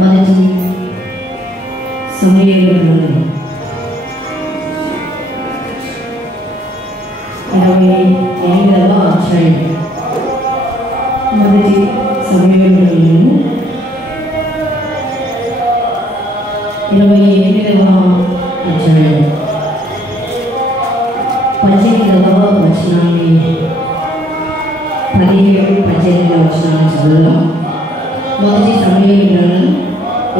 మొదటి సమూయేలు 28వ అధ్యాయం. మొదటి సమూయేలు 28వ అధ్యాయం 18వ వచనాన్ని 17-18 వచనాన్ని చదువుదాం. మొదటి సమూయేలు గ్రంథం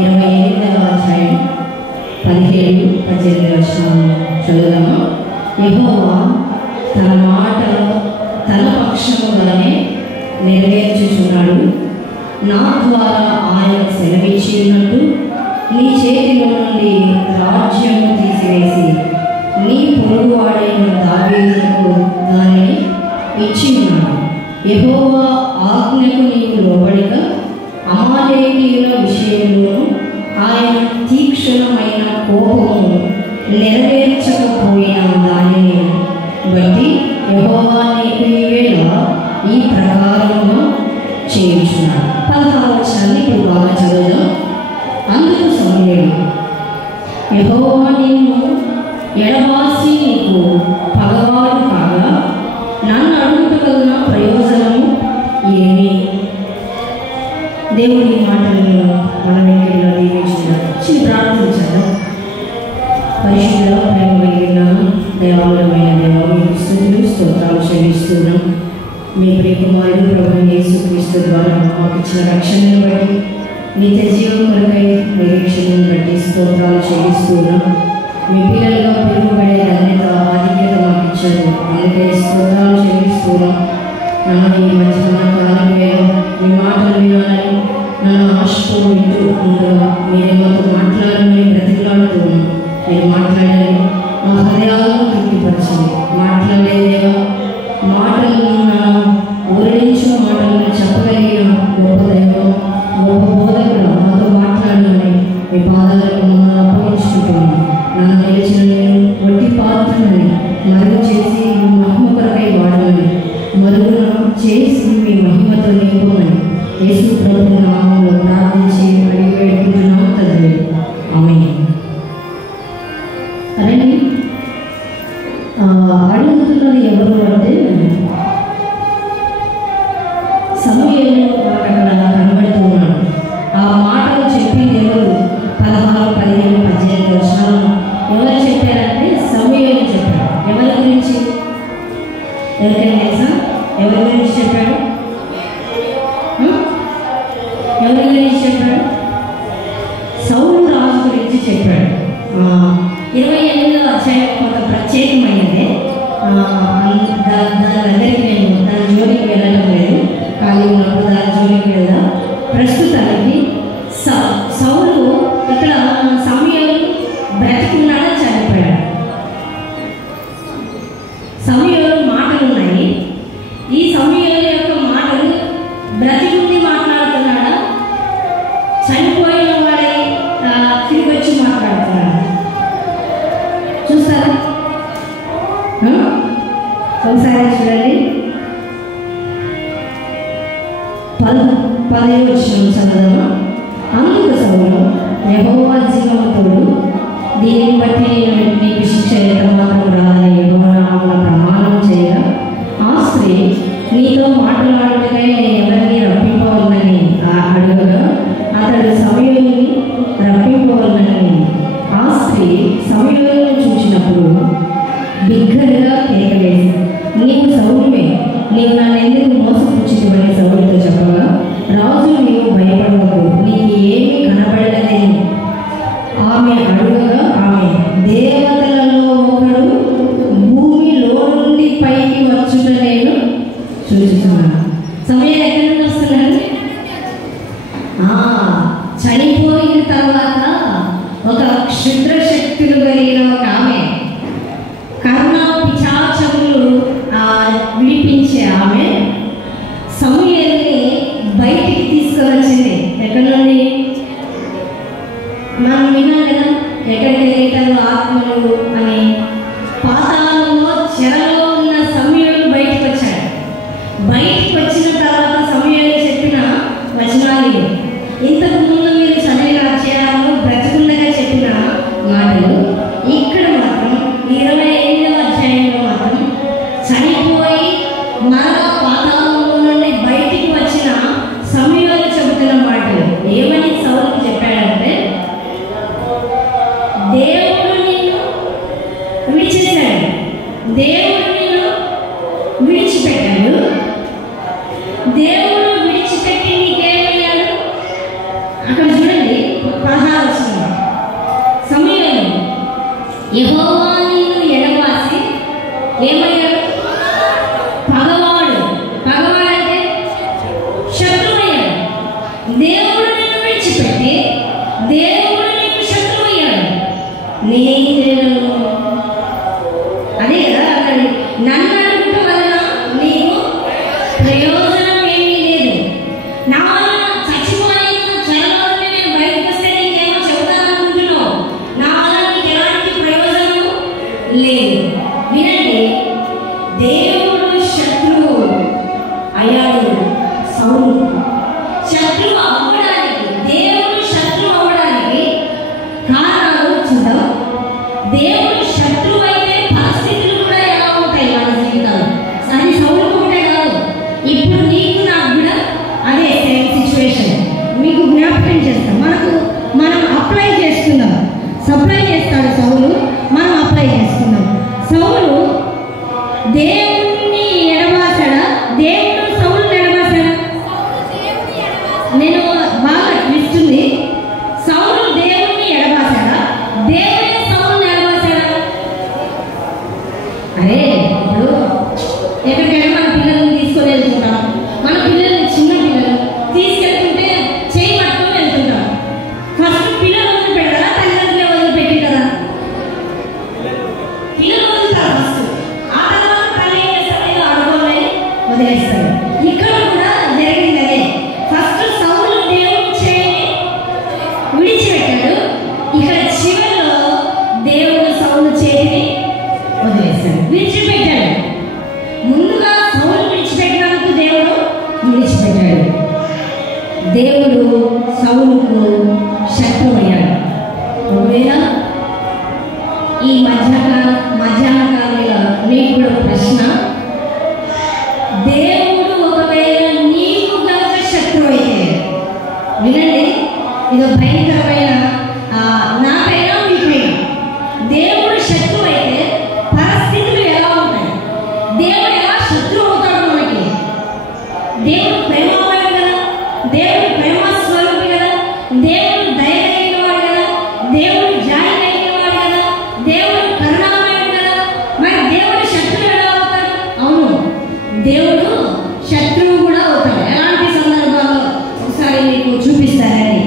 28వ అధ్యాయం 17-18 వచనాలను చదువుదాము. యెహోవా తన మాట తన పక్షముగానే నెరవేర్చుచున్నాడు. నా ద్వారా ఆయన సెలవిచ్చి ఉన్నట్టు నీ చేతిలో నుండి రాజ్యము తీసివేసి నీ పొరుగువాడైన దావీదుకు దానిని ఇచ్చి ఉన్నాడు. యెహోవా ఆజ్ఞకు నీవు లోబడక అమాలేకీయుల విషయంలోనూ ఆయన తీక్షణమైన కోపము నెరవేర్చకపోయిన దానిని బట్టి యెహోవా నీకు ఈవేళ ఈ ప్రకారముగా చేయించున్నాడు. 16వ వచనాన్ని ఇప్పుడు బాగా చదువుదాం. అందుకు సమూయేలు, యెహోవా నిన్ను ఎడబాసి నీకు పగవాడు కాగా నన్ను అడుగుటగల ప్రయోజనము ఏమి? దేవుడి మాటలను మన వెంకటలో దీవించున్నాడు. చిన్న ప్రార్థించాను. పరిశుద్ధ ప్రేమ కలిగిన దయాళుడమైన దేవా, మీకు స్తుతులు స్తోత్రాలు చెల్లిస్తున్నాం. మీ ప్రియకుమారుడు ప్రభువైన యేసుక్రీస్తు ద్వారా మాకు ఇచ్చిన రక్షణను బట్టి, నిత్య జీవం కొరకై నిరీక్షణను బట్టి స్తోత్రాలు చెల్లిస్తున్నాం. మీ పిల్లలుగా పిలువబడే ధన్యత ఆధిక్యత మాకు ఇచ్చారు, అందుకే స్తోత్రాలు చెల్లిస్తున్నాం. నన్ను ఈ మధ్యాహ్న కాలం వేళ మీ మాటలు వినాలని నన్ను ఆశతో వింటూ ఉండగా మీరే మాతో మాట్లాడాలని బ్రతిలాడుతున్నాం. మీరు మాట్లాడాలి, మా హృదయాలను తృప్తిపరచండి. మాట్లాడలేదేవా, మాటలను ఊరించిన మాటలను చెప్పగలిగిన గొప్ప దైవం, గొప్ప బోధకుడు మాతో మాట్లాడాలని మీ పాదాలకు మమ్మల్ని అప్పగించుకుంటున్నాను. నన్ను నిలిచిన నేను ఒట్టి పాత్రని మరుగు చేసి మీ మహిమ కొరకై వాడమని, మరుగున చేసి మీ మహిమతో నింపమని యేసు ప్రభువు నామములో ప్రార్థించి అడిగి వేడుకుంటున్నాము తండ్రి. ఆమేన్. రండి, అడుగుతున్నది ఎవరు అంటే సమూయేలు మనకు అక్కడ కనబడుతూ ఉన్నాడు. ఆ మాటలు చెప్పింది ఎవరు? 16, 17, 18 వచనాలు ఎవరు చెప్పారంటే సమూయేలు చెప్పాడు. ఎవరి గురించి? ఎవరికైనా తెలుసా? ఎవరి గురించి చెప్పాడు? ఎవరి గురించి చెప్పాడు? సౌలు రాజు గురించి చెప్పాడు. 28వ అధ్యాయం కొంత ప్రత్యేకమైనదే. దాని దగ్గరికి నేను దాని జోలికి వెళ్ళడం లేదు, ఖాళీ ఉన్నప్పుడు దాని జోలికి వెళ్దాం. ప్రస్తుతానికి సౌలు ఇక్కడ సమూయేలు బ్రతికున్నాడా చనిపోయాడు? సమూయేలు మాటలు ఉన్నాయి. ఈ సమూయేలు యొక్క మాటలు బ్రతికుండి మాట్లాడుతున్నాడా, చనిపోయిన వాడే తిరిగి వచ్చి మాట్లాడుతున్నాడా? చూస్తారా? ఒకసారి చూడండి. 10వ వచనం చదువుదామా. అందుకు సౌలు, యెహోవా జీవముతోడు, దీనిని బట్టి నేను నీకు శిక్ష మాత్రం రాదని యెహోవా నామమున ప్రమాణం చేయగా, ఆ స్త్రీ నీతో మాట్లాడుటకై నేను ఎవరిని రప్పింపవలనని అడగగా, అతడు సమూయేలుని రప్పింపవలనని. ఆ స్త్రీ సమూయేలును చూసినప్పుడు బిగ్గరగా కేకవేసి, నీవు సౌలువే, నీవు నన్ను ఎందుకు మోసపుచ్చితివని సౌలుతో చెప్పగా, రాజు నీవు భయపడవద్దు, నీకు ఏమీ కనబడలేదని ఆమె అడుగగా, ఆమె దేవతలలో ఒకడు భూమిలో నుండి పైకి వచ్చుట నేను చూస్తున్నాను. సమూయేలు ఎక్కడి నుండి వస్తున్నాడు? చనిపోయిన తర్వాత ఒక క్షుద్ర శక్తులు కలిగిన ఒక ఆమె, కర్ణ పిశాచములు విడిపించే ఆమె సమూయేలుని బయటికి తీసుకువచ్చింది. ఎక్కడి నుండి? మనం విన్నాం కదా, ఎక్కడికి వెళ్ళేటారు ఆత్మలు అని. పాతాళంలో చెరలో ఉన్న సమూయేలు బయటకు వచ్చాడు. బయటకు వచ్చిన తర్వాత సమూయేలు చెప్పిన వచనం ఇంతకు ముందు మీరు సమయంలో అధ్యాయంలో బ్రతికుండగా చెప్పిన మాటలు ఇక్కడ మాత్రం 28వ అధ్యాయంలో మాత్రం చనిపోయి మరలా పాతాళంలో నుండి బయటికి వచ్చిన సమయంలో చెబుతున్న మాటలు ఏమని సౌలుకు చెప్పాడంటే, దేవుడు నిన్ను విడిచేశాడు, దేవుడు నిన్ను విడిచిపెట్టాడు, దేవుడు విడిచిపెట్టి నీకేమయ్యాడు? అక్కడ చూడండి 16 వచనం, సమయంలో యెహోవా నిన్ను ఎడబాసి ఏమయ్యాడు? పగవాడు. పగవాడు అంటే శత్రువయ్యాడు. దేవుడు నిన్ను విడిచిపెట్టి దేవుడు నీకు శత్రువయ్యాడు. నేనేం చేయను? అదే కదా అక్కడ నన్ను అనుకుంటూ వలన నీకు ప్రయోజనం ఏమీ లేదు. నా వలన చచ్చిపోయిన చరలోనే నేను బయటకు వస్తే నీకేమో చెబుతాను అనుకుంటున్నావు. నా వలన నీకు ఎలాంటి ప్రయోజనం లేదు. వినండి, దేవుడు శత్రువు అయ్యాడు సౌలు. శత్రువు అవ్వడానికి, దేవుడు శత్రువు అవ్వడానికి కారణాలు చూద్దాం. దేవుడు శత్రువు అయితే పరిస్థితులు కూడా ఎలా ఉంటాయి మన జీవితాలు. అది సౌలుకు ఒకటే కాదు, ఇప్పుడు నీకు నాకు కూడా అదే సేమ్ సిచ్యువేషన్. మీకు జ్ఞాపకం చేస్తాం, మనం అప్లై చేసుకుందాం. సప్లై చేస్తాడు సౌలు, మనం అప్లై చేసుకుందాం. సౌలు దేవుణ్ణి ఎడబాసాడా? దేవుడు సౌలుని ఎడబాసాడా? నేను బాగా ఇస్తుంది. సౌలు దేవుణ్ణి ఎడబాసాడా? దేవుడే సౌలుని ఎడబాసాడా? అరే ఇప్పుడు ఎక్కడికైనా మన పిల్లల్ని తీసుకొని వెళ్తుంటాం. మన పిల్లల్ని, చిన్న పిల్లలు తీసుకెళ్తుంటే చేయి పట్టుకొని వెళ్తుంటాం. ఫస్ట్ పిల్లలు వదిలిపెడతారా? తల్లిదండ్రులే వదిలిపెట్టి కదా పిల్లలు వదులుతారు ఫస్ట్. ఆ తర్వాత తల్లి ఏం చేస్తారు? ఆడుకోవాలని వదిలేస్తారు. ఇక్కడ కూడా జరిగింది అదే. ఫస్ట్ సౌలు దేవుని చేయి విడిచిపెట్టాడు. ఇక్కడ చివరిలో దేవుడు సౌలు చేతిని వదిలేశాడు, విడిచిపెట్టాడు. ముందుగా సౌలు విడిచిపెట్టినందుకు దేవుడు విడిచిపెట్టాడు. దేవుడు సౌలుకు శత్రువయ్యాడు. ఒకవేళ ఈ మధ్యాహ్న కాలంలో నీకు కూడా ప్రశ్న, దేవుడు ఒకవేళ నీకు కనుక శత్రువు అయితే, వినండి, ఇది భయంకరమైన నాకైనా మీకైనా, దేవుడు శత్రువు అయితే పరిస్థితులు ఎలా ఉంటాయి? దేవుడు ఎలా శత్రువు అవుతాడు మనకి? దేవుడు ప్రేమమయుడు కదా, దేవుడు ప్రేమ స్వరూపి కదా, దేవుడు దయ కలిగిన వాడు కదా, దేవుడు జాలి కలిగిన వాడు కదా, దేవుడు కరుణామయుడు కదా. మరి దేవుడు శత్రువు ఎలా అవుతాడు? అవును, దేవుడు శత్రువు కూడా అవుతాడు. ఎలాంటి సందర్భాల్లో ఒకసారి మీకు చూపిస్తారండి.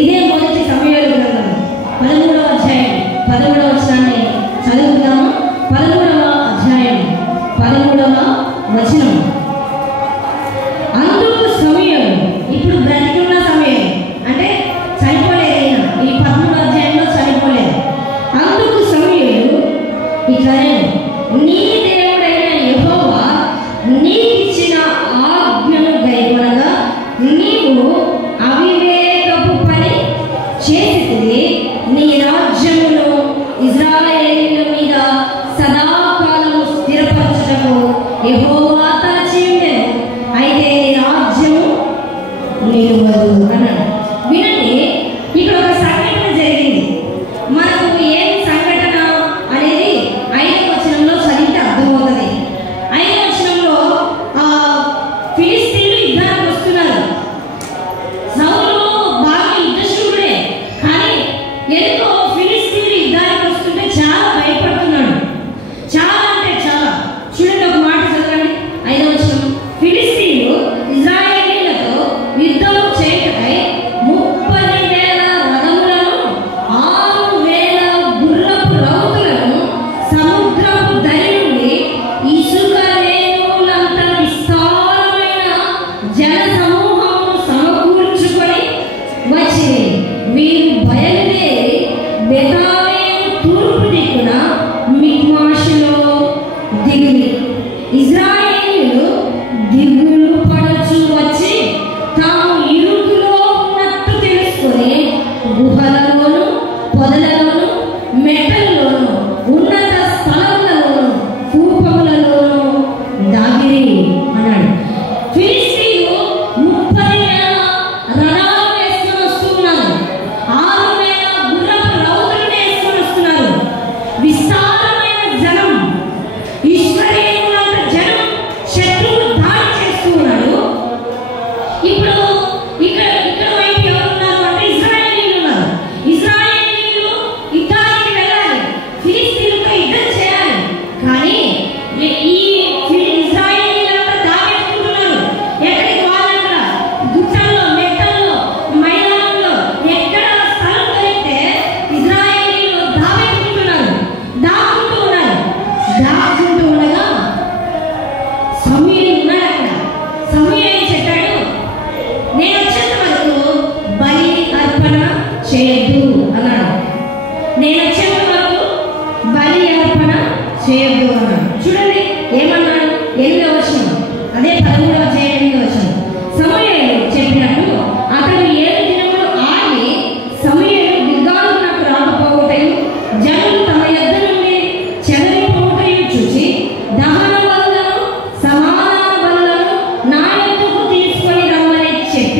ఇదే మొదటి సమయాలు గ్రంథం 13వ అధ్యాయం 13వ వచనాన్ని చదువుకుందాము. 13వ అధ్యాయం 13వ వచనం. అందుకు సమయాలు, ఇప్పుడు బ్రతికున్న సమయం అంటే చనిపోలేదు, అయినా ఈ 13వ అధ్యాయంలో చనిపోలేదు. అందుకు సమయాలు ఇట్లానే, నీ దేవుడైన యెహోవా నీకిచ్చిన ఆజ్ఞను గైకొనగా నీవు అవివేకపు పని చేసితివి. నీ రాజ్యమును ఇశ్రాయేలీయుల మీద సదాకాలము స్థిరపరచుటకు యెహోవా తలచి ఉండెను. అయితే నీ రాజ్యము నిలువదు అన్నాడు. వినండి, ఇక్కడ ఒక సంఘటన జరిగింది. మనకు ఏం సంఘటన అనేది 5వ వచనంలో చదివితే అర్థమవుతుంది. 5వ వచనంలో ఫిలిస్తీన్లు యుద్ధానికి వస్తున్నారు. సౌలు బాగా యుద్ధశూరుడే, కానీ ఎందుకో ఫిలిస్తీన్లు యుద్ధానికి వస్తుంటే చాలా భయపడుతున్నాడు. చాలా అంటే చాలా. చూడండి, ఒక మాట చదవండి. 5వ వచనం, ఫిలిస్తీన్లు ఇశ్రాయేలీయులతో యుద్ధం చేయుటకై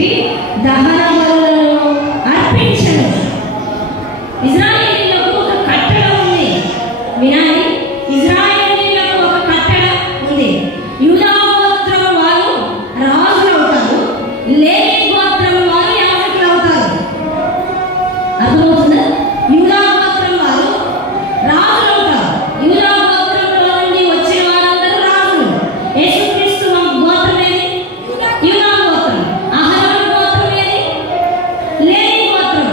చెప్పి దహన బలులను అర్పించను. ఇశ్రాయేలీయులకు ఒక కట్టడ ఉంది. వినాలి, ఇశ్రాయేలీయులకు ఒక కట్టడ ఉంది. యూదా గోత్రం వారు రాజులు అవుతారు, లేవి గోత్రం వారు యాజకులు అవుతారు. అర్థమవుతుందా? యూదా గోత్రం వారు రాజులు అవుతారు. యూదా గోత్రంలో నుండి వచ్చిన వారందరూ రాజులు. యేసుక్రీస్తు గోత్రం ఏది? యూదా గోత్రం. అహరోను గోత్రం ఏది? లేవి గోత్రం.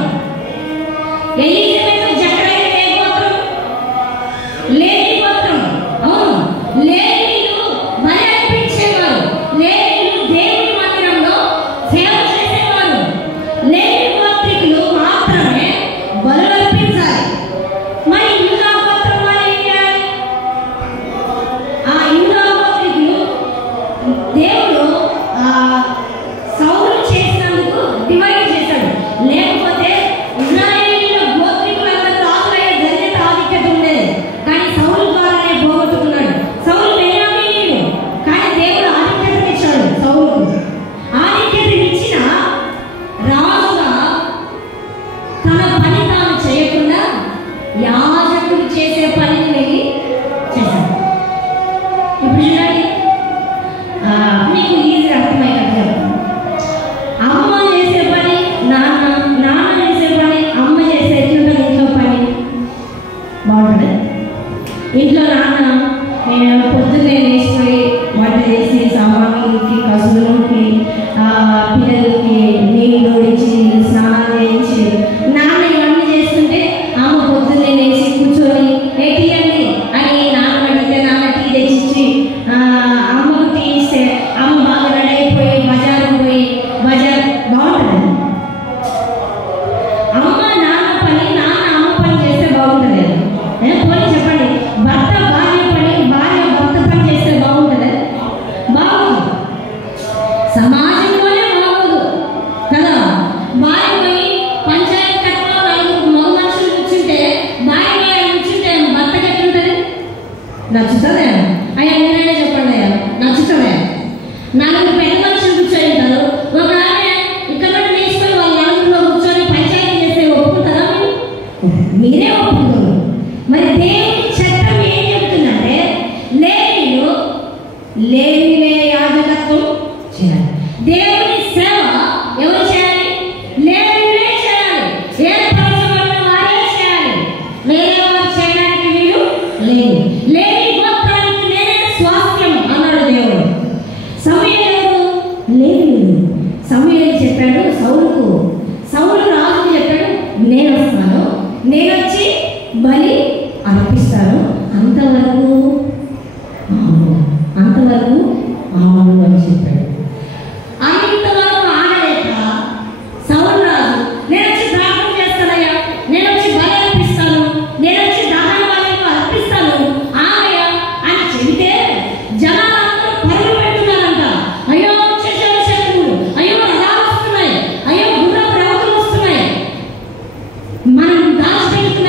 ఎలిజబెత్ జకరియా ఏ గోత్రం? లేవి గోత్రం. అవును, లేవీయులు బలి అర్పించేవారు. లేవీయులు దేవుని మందిరంలో సేవ చేసేవారు. లేవి గోత్రికులు మాత్రమే బలులు అర్పించాలి. మరి యూదా గోత్రం వారు ఏం చేయాలి? ఆ యూదా గోత్రికులు దేవుడు సౌలు చేసినందుకు డివైడ్ చేశాడు. లేకపోతే ఇశ్రాయేలీయుల గోత్రికులందరూ రాజులయ్యే ధన్యత ఆధిక్యత ఉండేది. కానీ సౌలు ద్వారానే పోగొట్టుకున్నాడు. సౌలు బెన్యామీనీయుడు, కానీ దేవుడు ఆధిక్యతనిచ్చాడు సౌలుకు. ఆధిక్యతనిచ్చిన రాజుగా తన పని తాను చేయకుండా యాజకుడు చేసే పనిని వెళ్ళి చేశాడు. ఇప్పుడు చూడండి, మీకు ఈజీ అర్థమయ్యేటట్టు చెప్తాను. అమ్మ చేసే పని, నాన్న చేసే పని, అమ్మ చేసే ఎట్లుంటుంది ఇంట్లో పని? బాగుంటుంది. ఇంట్లో నాన్న నేను పొద్దున్నే లేచిపోయి వంట చేసి సామాన్లకి, కసువులకి, పిల్లలకి నీళ్ళు ఓడించి స్నానాలు చేయించి నాన్న ఇవన్నీ చేస్తుంటే అమ్మ పొద్దున్నే లేచి కూర్చొని తీయండి అని నాన్న అడిగితే నాన్న టీ తెచ్చిచ్చి అమ్మకు టీ ఇస్తే అమ్మ బాగా రెడీ అయిపోయి బజారు బాగుంటుంది. అమ్మ నాన్న పని, నాన్న అమ్మ పని చేస్తే బాగుంటుంది. పోనీ చెప్పండి, భర్త భార్య పని, భార్య భర్త పని చేస్తే బాగుంటుంది? బాగుంది. సమాజంలోనే బాగోదు కదా. భార్య పోయి పంచాయతీ కట్టలో నలుగురు మగ మనుషులు కూర్చుంటే, భార్య కూర్చుంటే భర్తకి ఎట్లుంటుంది? నచ్చుతుందా? అయ్యా మీరైనా చెప్పండి, అయ్యా నచ్చుతుందా? నలుగురు పెద్ద మనుషులు కూర్చొని ఉంటారు, ఒక ఆమె ఇక్కడ నుండి తీసుకొని వాళ్ళ నలుగురిలో కూర్చొని పంచాయతీ చేస్తే ఒప్పుకుంటారా? మీరే ఒప్పుకోరు. మరి దేవుని చట్టం ఏం చెప్తుందంటే లేవీయులే యాజకత్వం చేయాలి. దేవుని సేవ ఎవరు చేయాలి? లేవీయులే చేయాలి. ఏర్పరచబడిన వారే చేయాలి. వేరే వారు చేయడానికి వీలు లేదు. లేవి గోత్రానికి నేనే స్వాస్థ్యం అన్నాడు దేవుడు. సమూయేలు లేవీయుడు. సమూయేలు చెప్పాడు సౌలుకు, సౌలు రాజుకు చెప్పాడు, నేను వస్తాను, నేను వచ్చి బలి అర్పిస్తాను, అంతవరకు ఆవును అని చెప్పాడు. అంతవరకు ఆగలేక సౌలు రాజు, నేను వచ్చి ప్రార్థన చేస్తానయ్యా, నేను వచ్చి బలి అర్పిస్తాను, నేను వచ్చి దహన బలులు అర్పిస్తాను ఆగయ్య అని చెబితే జనాలందరూ పరుగులు పెడుతున్నారంట. అయ్యో వచ్చేసాడు శత్రువుడు, అయ్యో రథాలు వస్తున్నాయి, అయ్యో గుర్రపు రథాలు వస్తున్నాయి, మనం దాచిపెడుతున్న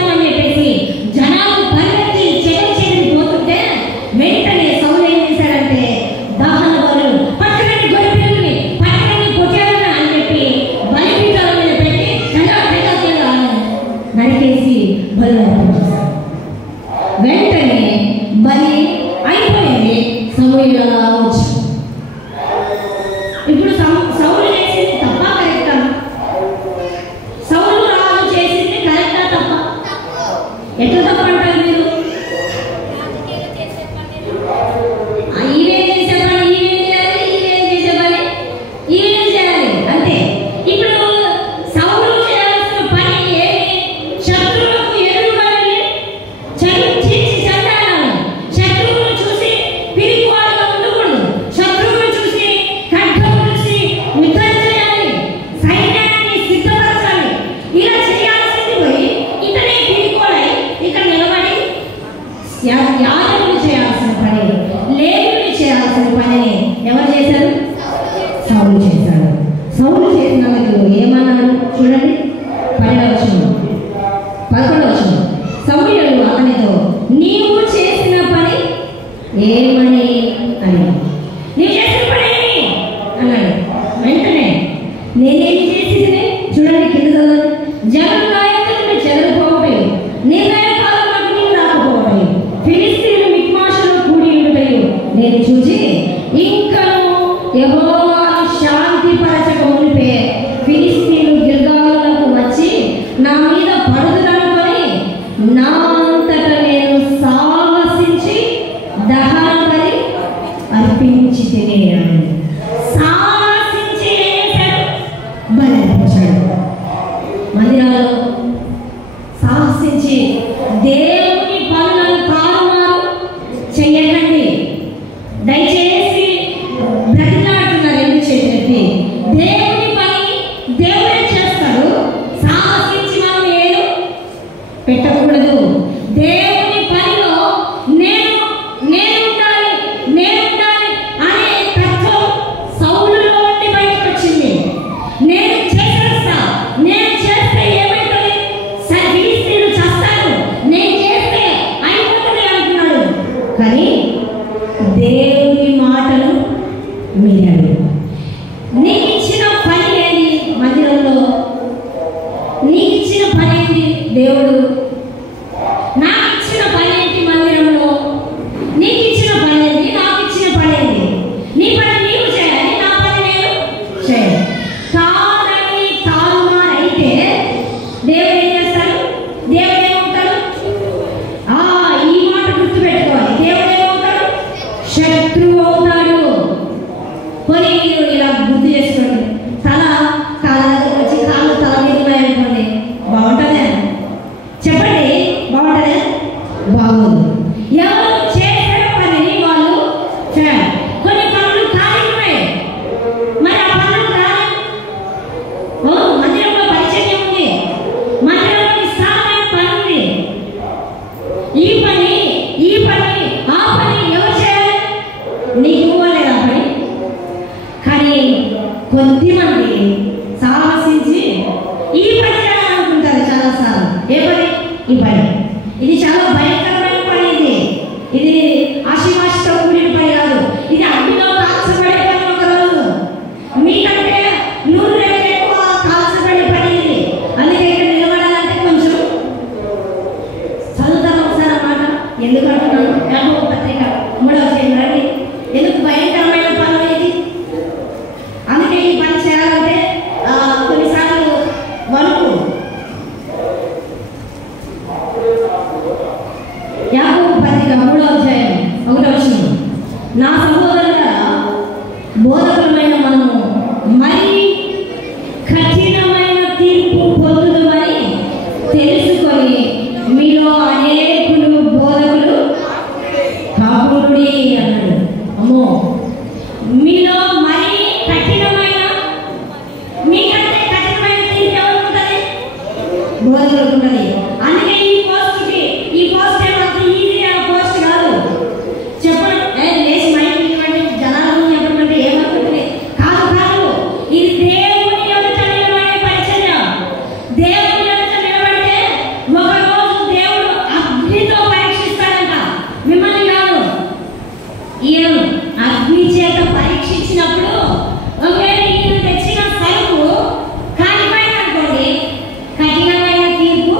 నేనేం చేసేది చూడండి కింద జగన్నాయకులను చెదరిపోవటయు నిర్ణయ కాలంలో నీవు రాకపోవటయు ఫిలిస్తీయులు మిక్మాషులో కూడి ఉండటయు నేను చూసి ఇంకను యెహోవాను శాంతి పరచక మునిపే ఫిలిస్తీయులు గిల్గాలులకు వచ్చి నా మీద పడుదురనుకొని నా అంతట నేను సాహసించి దహన బలి అర్పించి తినేయాలి. సాహసించి బలి అర్పించాడు. మందిరాల్లో సాహసించి దేవుని పనులను తారుమారు చెయ్యకండి. దయచేసి బ్రతిలాడుతున్నారు ఎందుకు చెప్పి దేవుని పని దేవుడే చేస్తాడు. సాహసించి మనం ఏదో పెట్టకూడదు. దేవుని పనిలో నేను ఉండాలి అనే తత్వం సౌలులో ఉండి బయటకు వచ్చింది. నేను చేసేస్తా, నేను చేస్తే ఏమైతుంది, ఫిలిస్తీయులు చేస్తారు, నేను చేస్తే అయిపోతుంది అంటున్నాడు. కానీ దేవుని మాటలు మీరాడు. నీకు ఇచ్చిన పని ఏది మందిరంలో? నీకు ఇచ్చిన పని ఏంటి? దేవుడు నాకు ఇచ్చిన పని ఏంటి? మందిరంలో నీకు ఇచ్చిన పని ఏంటి? నాకు ఇచ్చిన పని ఏంటి? నీ పని నీవు చేయాలి, నా పని నేను చేయాలి. కాదని తారుమారు అయితే దేవుడు ఏం చేస్తాడు? దేవుడు ఏమవుతాడు? ఈ మాట గుర్తుపెట్టుకోవాలి. దేవుడు ఏమవుతాడు? శత్రువు అవుతాడు. కొని ఇలా గుర్తు చేసుకోండి. కాళ్ళ దగ్గరకు వచ్చి కాళ్ళు తల మీద అనుకోండి, బాగుంటుందా? చెప్పండి, బాగుంటుందా? బాగుంది. ఎవరు చేసిన పనిని వాళ్ళు చేయాలి. కొన్ని పనులు ఖాళీ ఉన్నాయి, మరి ఆ పనులు ఖాళీ. మందిరంలో పరిచయం ఉంది, మందిరంలో విస్తారమైన పని ఉంది. ఈ పని ఆ పని ఎవరు చేయాలి? నీకు ఇవ్వలేదు ఆ పని. కానీ కొద్దిమంది సాహసించి ఈ పని చేయాలనుకుంటారు చాలాసార్లు. ఏ పని? ఈ పని. ఇది చాలా భయంకరమైన పని. ఇది ఆశీమాషితో కూడిన పని కాదు. ఇది అగ్నిలో కాల్చబడే పని. ఒక రోజు మీకంటే 100 రెట్లు ఎక్కువ కాల్చబడే పని ఇది. అందుకే ఇక్కడ నిలబడాలంటే కొంచెం చదువుతాను ఒకసారి అన్నమాట. ఎందుకు అంటున్నాను? యాకోబు పత్రిక 3వ అధ్యాయం రండి. ఎందుకు భయంకరమైన పని ఇది? అందుకే ఈ పని చేయాలంటే కొన్నిసార్లు వణుకు. యాకోబు పత్రిక 3వ అధ్యాయం 1వ వచనం. నా సహోదరులారా, బోధకులమైన మనము మరి కఠినమైన తీర్పు పొందుదుమని తెలుసుకొని మీలో అనేకులు బోధకులు కాపురుడి అన్నాడు. అమ్మో, మీలో మరి కఠినమైన, మీకంటే కఠినమైన తీర్పు ఎవరు ఉంటుంది? బోధకులకు ఉంటుంది. అందుకే ఈ పోస్ట్ ఏమంత ఈజీ ఆ పోస్ట్ కాదు. చెప్పండి, లేచి మైండ్ ఇవ్వండి, జనాలు చెప్పమంటే ఏమనుకుంటుంది? కాదు, ఇది దేవుని ఎదుట నిలబడే పరిచర్య. దేవుని ఎదుట నిలబడితే ఒకరోజు దేవుడు అగ్నితో పరీక్షిస్తాడంట. మిమ్మల్ని కాదు, ఈయన అగ్ని చేత పరీక్షించినప్పుడు ఒకవేళ ఈయన తెచ్చిన సరుకు కాలిపోయింది అనుకోండి, కఠినమైన తీర్పు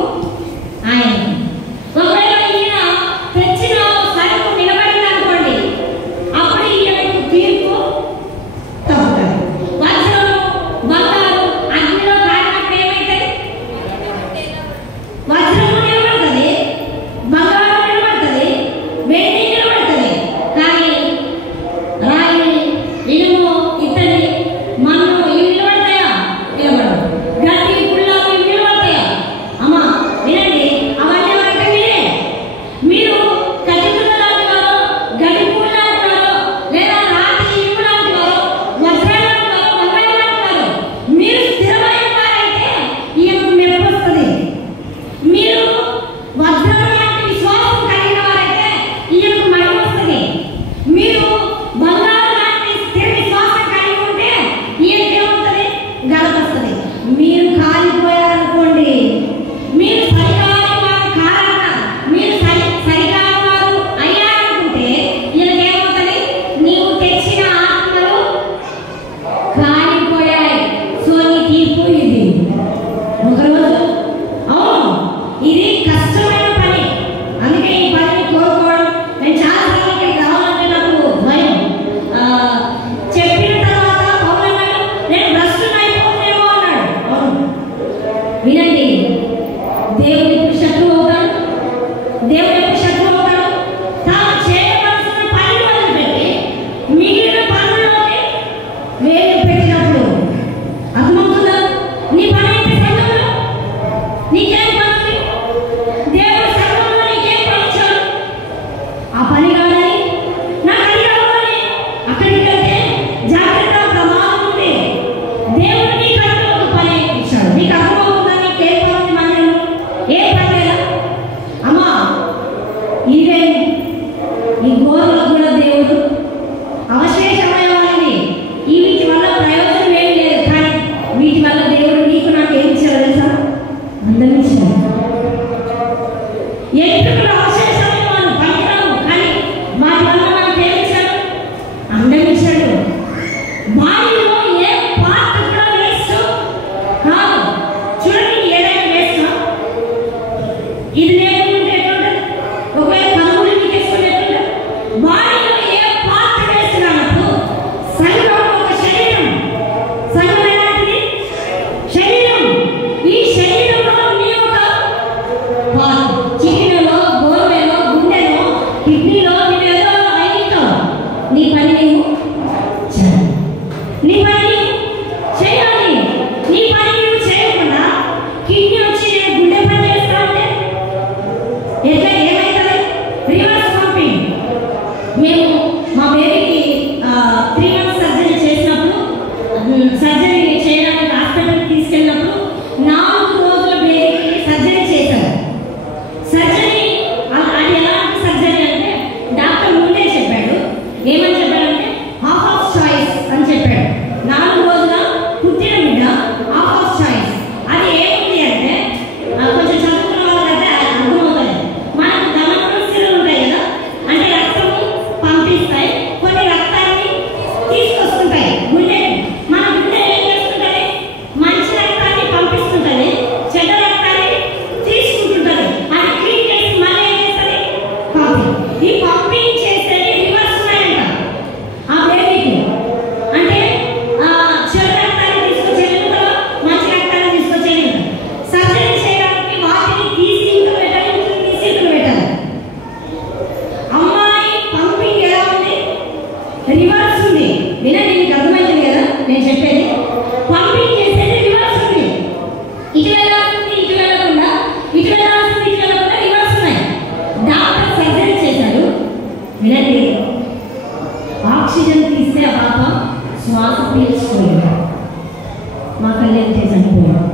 డెలివరీ చేసి చనిపోయాడు.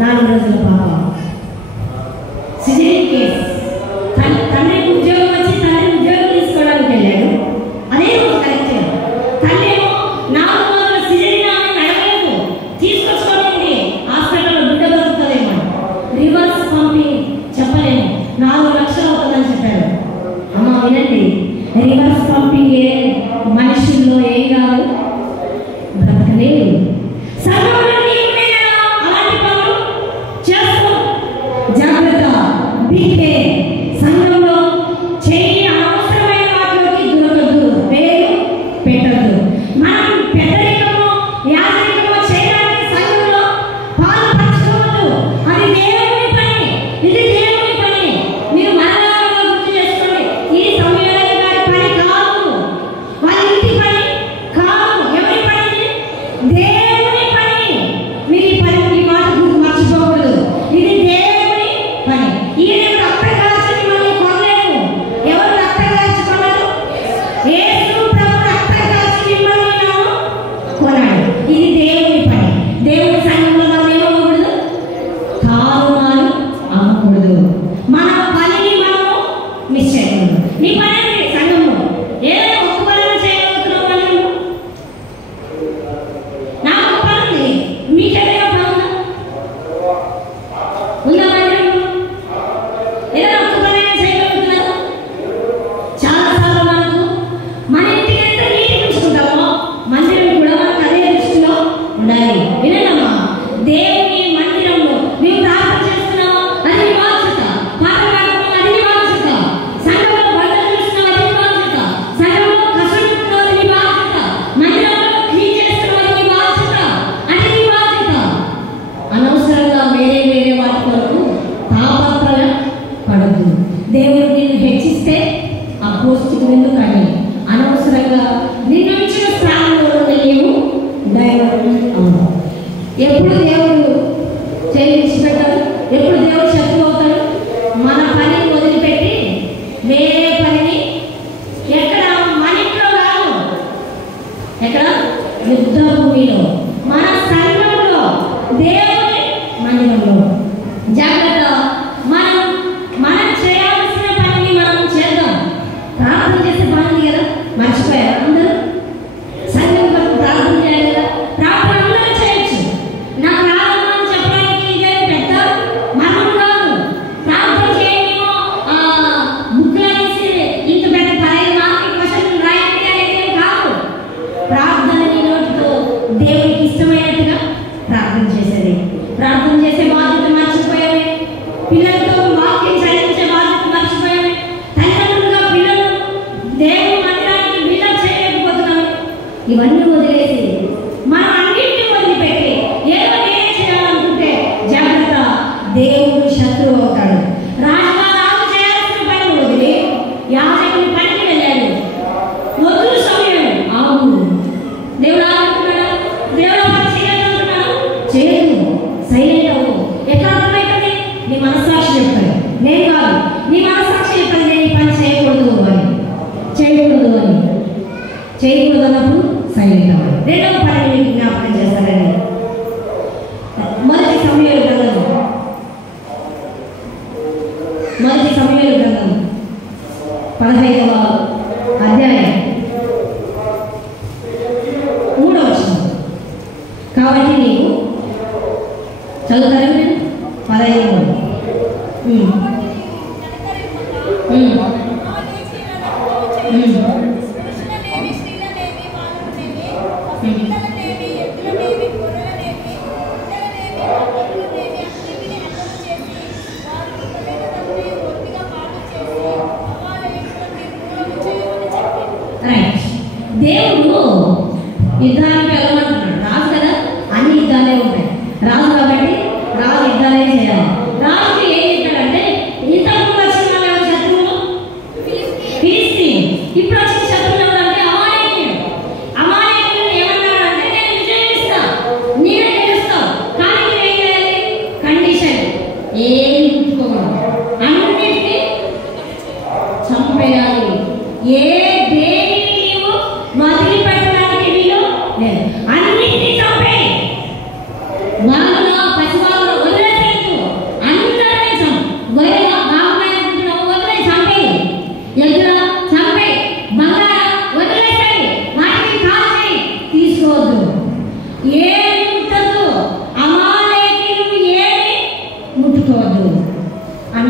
4 రోజుల పాప సిజేరియన్ కేస్. తండ్రికి ఉద్యోగం వచ్చి తండ్రి ఉద్యోగం తీసుకోవడానికి వెళ్ళాడు. అదే రోజు కరెక్ట్. తల్లి ఏమో 4 రోజుల సిజేరియన్ ఆమె నడవలేదు, తీసుకొచ్చుకోలేదు. హాస్పిటల్లో బిడ్డ బతుకుతుందేమో. రివర్స్ పంపింగ్ చెప్పలేము, 4 లక్షలు అవుతుందని చెప్పారు. అమ్మ వినండి, రివర్స్ పంపింగ్ మనుషుల్లో ఏం కాదు, బ్రతకలేదు. సంఘంలో అలాంటి పనులు చేస్తూ జాగ్రత్త. బీకే సంఘంలో చేయి అవసరమైన వాటిలోకి దూరకద్దు, పేరు పెట్టద్దు. మనం పెద్దరికమో యాజరికమో చేయడానికి సంఘంలో పాలు పంచుకోవద్దు. అది దేవుని పని, ఇది దేవుని పని. మీరు మరణంలో గుర్తు చేసుకోండి, ఇది సమయాల గారి పని కాదు, వాళ్ళ ఇంటి పని కాదు. ఎవరి పని? దేవుని పని. మీరు ఈ పని, ఈ మాట గుర్తు మర్చిపోకూడదు. ఇది దేవుని పని. ఈయన రక్తం కాల్చి మిమ్మల్ని కొనలేదు. ఎవరు రక్తం కాల్చి కొనరు? యేసు ప్రభు రక్తం కాల్చి మిమ్మల్ని కొన్నాడు. ఇది దేవుని పని. దేవుని సంఘంలో మనం ఏమవ్వకూడదు, తారుమారు అవ్వకూడదు. మన పనిని మనము మిస్ చేయకూడదు. నీ పని ఏంటి సంఘంలో? ఏదైనా ఒక్క పని చేయగలుగుతున్నావు అని నాకు పని ఉంది, మీకేదైనా పని ఉందా? ఉందా? ఏదైనా ఒక్క పని చేయగలుగుతున్నారా? చాలాసార్లు మనకు మన ఇంటికి ఎంత నీటి చూసుకుంటామో మందిరం కూడా మనకు అదే దృష్టిలో ఉండాలి. వినమ్మా, దేవుని మందిరంలో మేము ప్రార్థన చేస్తున్నాము, అది నీ బాధ్యత. పాట పాడుతున్నాం, అది నీ బాధ్యత. సంఘంలో బట్టలు చూస్తున్నాం, అది నీ బాధ్యత. సంఘంలో కష్టపడుతున్నాం, అది నీ బాధ్యత. మందిరంలో క్లీన్ చేస్తున్నాం, అది నీ బాధ్యత. అది నీ బాధ్యత. అనవసరంగా వేరే వేరే వాటి కొరకు తాపత్రయ పడద్దు. దేవుడు నిన్ను హెచ్చిస్తే ఆ పోస్టుకు వెళ్ళు, కానీ అనవసరంగా నిన్ను ఇచ్చిన స్థానంలో నీవు డైవర్ట్ అవును. ఎప్పుడు దేవుడు చేయి విడిచిపెట్టాడు? ఎప్పుడు దేవుడు శత్రువు అవుతాడు? మన పనిని వదిలిపెట్టి వేరే పనిని ఎక్కడ? మన ఇంట్లో కాదు, ఎక్కడ? యుద్ధ భూమిలో, మన సంఘంలో, దేవుని మందిరంలో. జాగ్రత్త. మనం చేయాల్సిన పనిని మనం చేద్దాం. ప్రార్థన చేసే పని ఉంది కదా, మర్చిపోయారు అందరూ? సంఘం కొరకు ప్రార్థన చేయాలి కదా. ప్రార్థన అందరూ చేయొచ్చు. నాకు రాదని చెప్పడానికి ఇదే పెద్ద మనం కాదు. ప్రార్థన చేయమేమో బుక్లో వేసి ఇంత పెద్ద 15 మార్కుల క్వశ్చన్ రాయండి అనేది కాదు. ప్రార్థన నీ నోటితో దేవునికి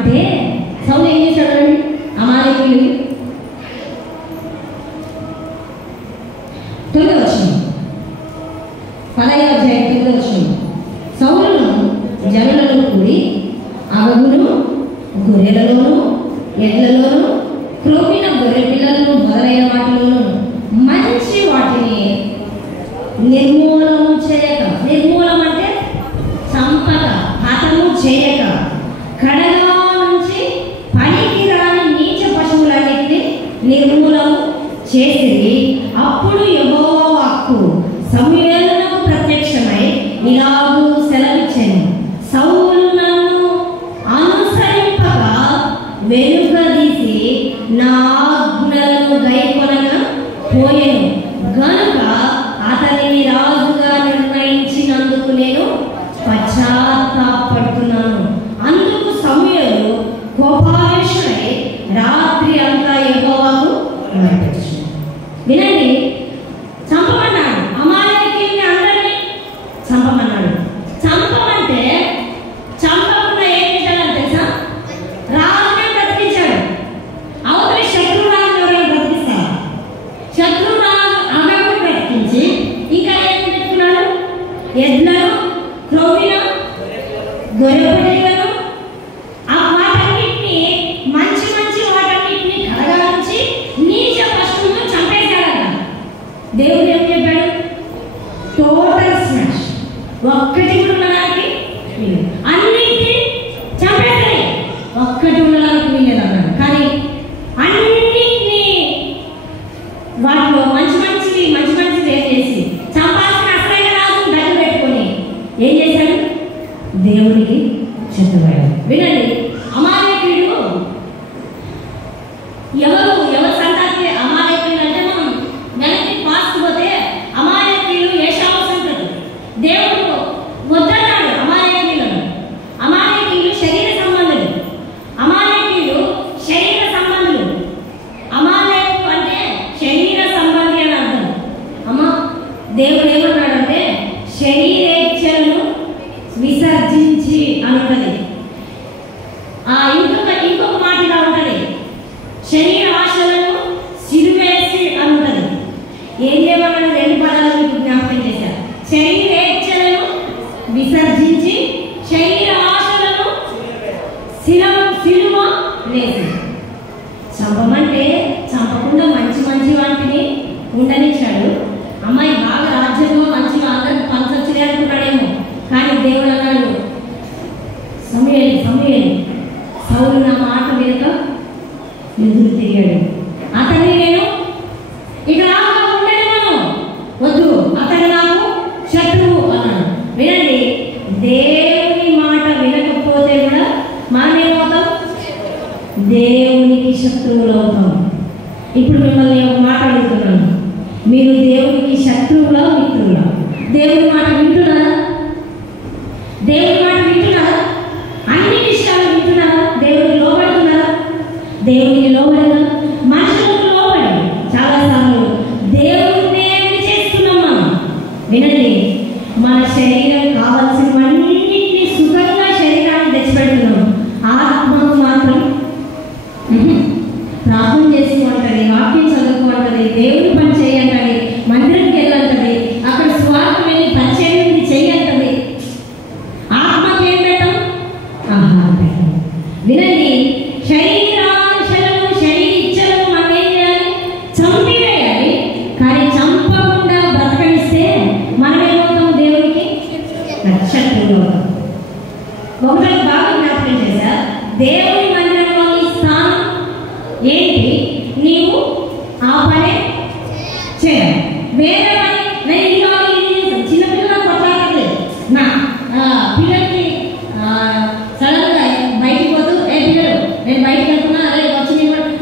అంటే సౌలు ఏం చేశాడండి? అమాలేకీయులు 9వ వచనం, 10వ అధ్యాయం 9వ వచనం. సౌలును జనులలో కూడి అగగును, గొర్రెలలోను, ఎడ్లలోను, క్రొవ్విన గొర్రె పిల్లలను మొదలైన వాటిలోను మంచి వాటిని నిర్మూలము చేయక, నిర్మూలం అంటే చంపక, హతము చేయక, కడగా నుంచి పనికి రాని నీచ పశువులన్నిటిని నిర్మూలము చేసి, అప్పుడు యెహోవా వాక్కు సమూయేలునకు ప్రత్యక్షమై ఇలాగూ సెలవిచ్చెను, సౌలు నన్ను అనుసరింపక వెనుకదీసి నా ఆజ్ఞలను గైకొనక పోయెను గనుక అతనిని రాజుగా నిర్ణయించినందుకు నేను పశ్చాత్తాపడుతున్నాను. అందుకు సమూయేలు కోపావేశుడై రాత్రి అంతా యెహోవాకు మొరపెట్టుచుండెను. వినండి, చంపమన్నాడు. అమాలేకీయుల్ని అందరినీ చంపమన్నాడు. చంపమంటే చంపకుండా ఏం చేశాడని తెలుసా? రాజునే బ్రతికించాడు. అవతలి శత్రురాజు ఎవరైనా బ్రతికిస్తారు. శత్రురాజు అగగును బ్రతికించి ఇంకా ఏం పెట్టుకున్నాడు? ఎడ్లను, క్రొవ్విన గొర్రె పిల్లలను, ఆ వాటన్నిటిని మంచి మంచి వాటన్నిటిని కడగాల్చి నీచ పశువులను చంపేశాడట. దేవుడు ఏం చెప్పాడు? టోటల్ స్మాష్, ఒక్కటి కూడా ఉండడానికి అన్నిటినీ చంపేస్తాయి, ఒక్కటి ఉండడానికి వీలేదు అన్నాడు. కానీ అన్నిటినీ వాటిలో మంచి మంచివి ఏం చేసి చంపాల్సిన అసలైన రాజు దగ్గర పెట్టుకొని ఏం చేశాడు? దేవునికి శత్రువయ్యాడు. వినండి, అమాలేకీయుడు ఎవరు సంతాతి? అమాలేకీయులు అంటే మనం వెనక్కి పాసుకుపోతే అమాలేకీయులు ఏశావు సంతతి. దేవుడు వద్దన్నాడు అమాలేకీయులను. అమాలేకీయులు శరీర సంబంధులు. అమాలేకీయులు శరీర సంబంధులు. అమాలేకు అంటే శరీర సంబంధి అని అర్థం. అమ్మ, దేవుడు ఏమన్నాడంటే శరీరేచ్ఛలను విసర్జించి అనున్నది. ఇంకొక మాట ఇలా ఉంటుంది, శరీర ఆశలను సిరివేసి అనున్నది. ఏం చేయమన్నాడు? 2 పదాలు మీకు జ్ఞాపకం చేశారు. శరీరేచ్ఛలను విసర్జించి శరీర ఆశలను సిలువ వేసి. చంపమంటే చంపకుండా మంచి మంచి వాటిని ఉండనిచ్చాడు. అమ్మాయి బాగా రాజ్యంలో మంచిగా అందరికి పంచొచ్చి అనుకున్నాడేమో. కానీ దేవుడు అన్నాడు, సమూయేలు సౌలు నా మాట వినక ఎదురు తిరిగాడు. అతన్ని నేను ఇక రాగా ఉండనివ్వను, వద్దు, అతను నాకు శత్రువు అన్నాడు. వినండి, దేవుని మాట వినకపోతే కూడా మనం ఏమవుతాం? దేవునికి శత్రువులు అవుతాం. ఇప్పుడు మిమ్మల్ని ఒక మాట అడుగుతున్నాను, మీరు దేవునికి శత్రువులా మిత్రులా? దేవుని మాట వింటున్నారా? దేవుని మాట వింటున్నారా? అన్ని ఇష్టాలు వింటున్నారా? దేవుడికి లోబడుతున్నారా? దేవునికి లోబడగా మనుషులకు లోబడి చాలాసార్లు దేవుడినే చేస్తున్నాం మనం. వినండి, మన శరీరం కావాల్సినవన్నింటినీ సుఖంగా శరీరాన్ని తెచ్చిపెడుతున్నాం. ఆత్మకు మాత్రం ప్రార్థన చేసి ఉంటుంది, వాక్యం చదువుకుంటుంది, దేవుని పని చేయంటది, మందిరంకి వెళ్ళంటది, అక్కడ స్వార్థం వెళ్ళి పరిచయం చెయ్యంటది. ఆత్మకి ఏం పెట్టాం? ఆహారం పెట్టాం. వినండి, శరీరాశలను శరీరాలను మనం ఏం చేయాలి? చంపివేయాలి. కానీ చంపకుండా బ్రతకనిస్తే మనం ఏమవుతాం? దేవునికి శత్రువులు. ఒకటి బాగా జ్ఞాపకం చేశా, దేవుని మందిరంలోని స్థానం ఏంటి? నీవు ఆ పనే చేయాలి. వేరే పని చిన్నపిల్లలు కొట్లాడలేదు. నా పిల్లలకి సడన్గా బయటికి పోతూ, పిల్లలు నేను బయటకు వెళ్తున్నా, అదే వచ్చి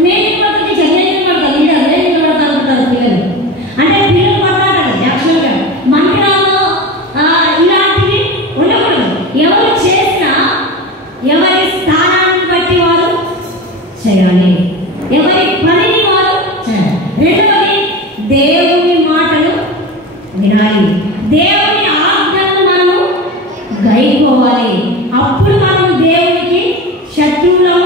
నేను పడుతుంది, నేను పడతాను, నేను పడతాను అంటారు పిల్లలు. అంటే పిల్లలు కొట్లాడాలి. యాక్చువల్గా మందిరాల్లో ఇలాంటివి ఉండకూడదు. ఎవరు చేసినా ఎవరి స్థానాన్ని బట్టి వారు చేయాలి, ఎవరి పనిని వారు చేయాలి. రెండవది, దేవుని మాటలు వినాలి, దేవుని ఆజ్ఞలను మనము గైకోవాలి. అప్పుడు మనం దేవునికి శత్రువులం